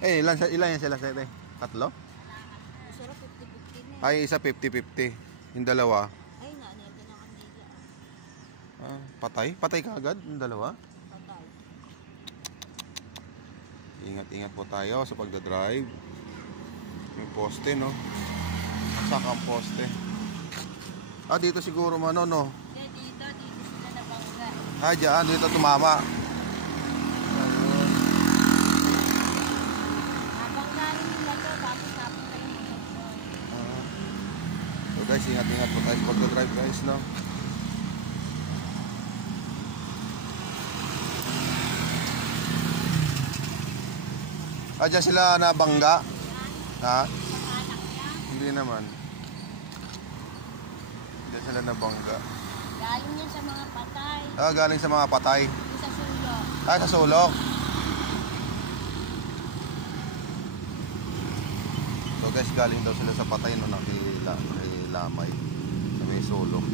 Eh, ilan yan sila, sete? Tatlo? Isa 50-50 na. Ay, isa 50-50. Yung dalawa. Ay, nangyari na kanila. Patay? Patay ka agad? Yung dalawa? Patay. Ingat-ingat po tayo sa pagdadrive. Yung poste, no? Saka ang poste. Dito siguro mano, no? Dito sila nabangga. Diyan, dito tumama. Nabangga rin nila to, tapos napunta yung motor doon. So guys, ingat-ingat po tayo sa pagdadrive, guys, no? Diyan sila nabangga. Ha? Hindi naman. Diyan sila nabangga. Galing yan sa mga patay. Galing sa mga patay. Sa sulok. Sa sulok. So guys, galing daw sila sa patay no, nakilamay sa may sulok.